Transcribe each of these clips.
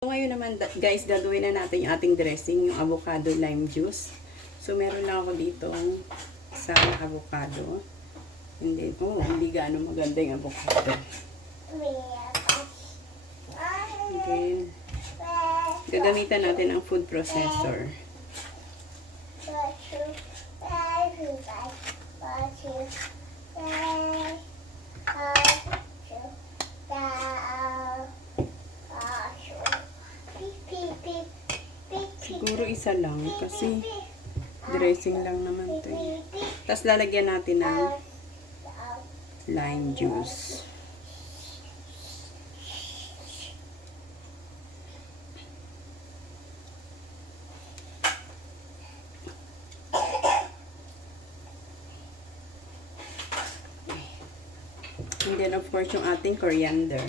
So, ngayon naman guys, gagawin na natin yung ating dressing, yung avocado lime juice. So, meron lang ako dito sa avocado. Hindi gaano maganda yung avocado. Okay. Gagamitan natin ang food processor. Siguro isa lang kasi dressing lang naman ito. Tapos lalagyan natin ng lime juice. And then of course yung ating coriander.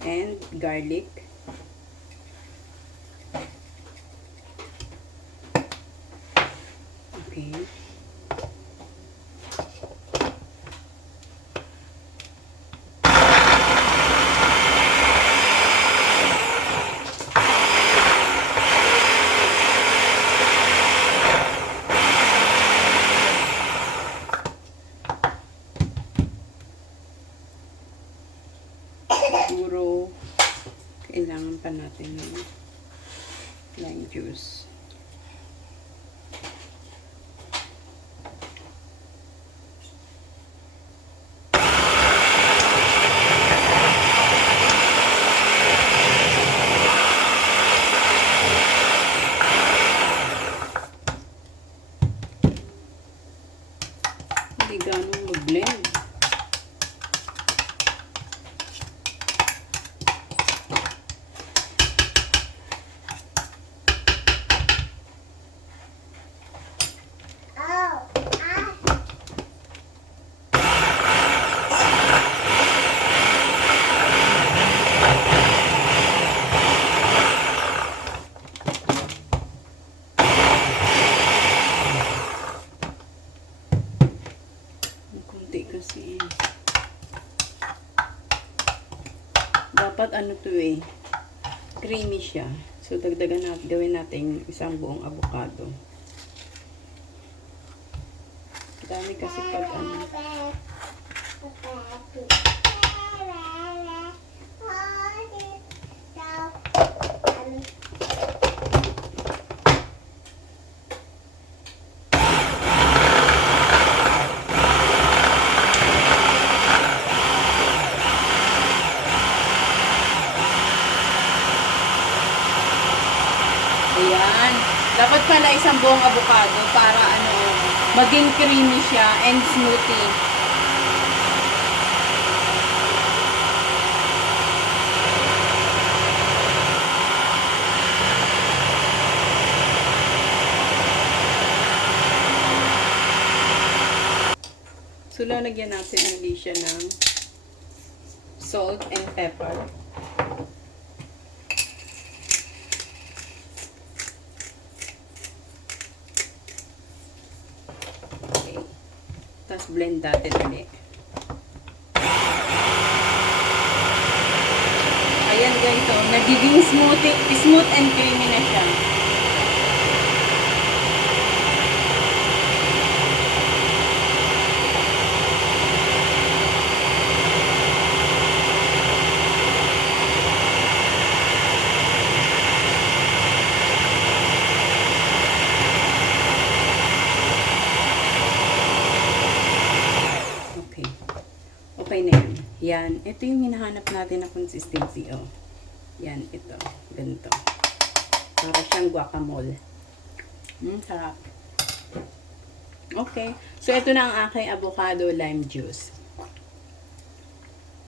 And garlic. Okay. Siguro kailangan pa natin ng lime juice. Hindi ganong mag-blend. Kunti kasi dapat ano to creamy siya, so dagdagan natin, gawin natin isang buong avocado. Dami kasi pag ano. Ayan. Dapat pala isang buong avocado para ano, maging creamy siya and smoothie. So, lalagyan natin ulit siya ng salt and pepper. Tapos blend natin ulit. Ayan guys, so nagiging smooth and creamy na siya. Okay na yan. Yan. Ito yung hinahanap natin na consistency. Oh. Yan. Ito. Ganito. Para siyang guacamole. Sarap. Okay. So, ito na ang aking avocado lime juice.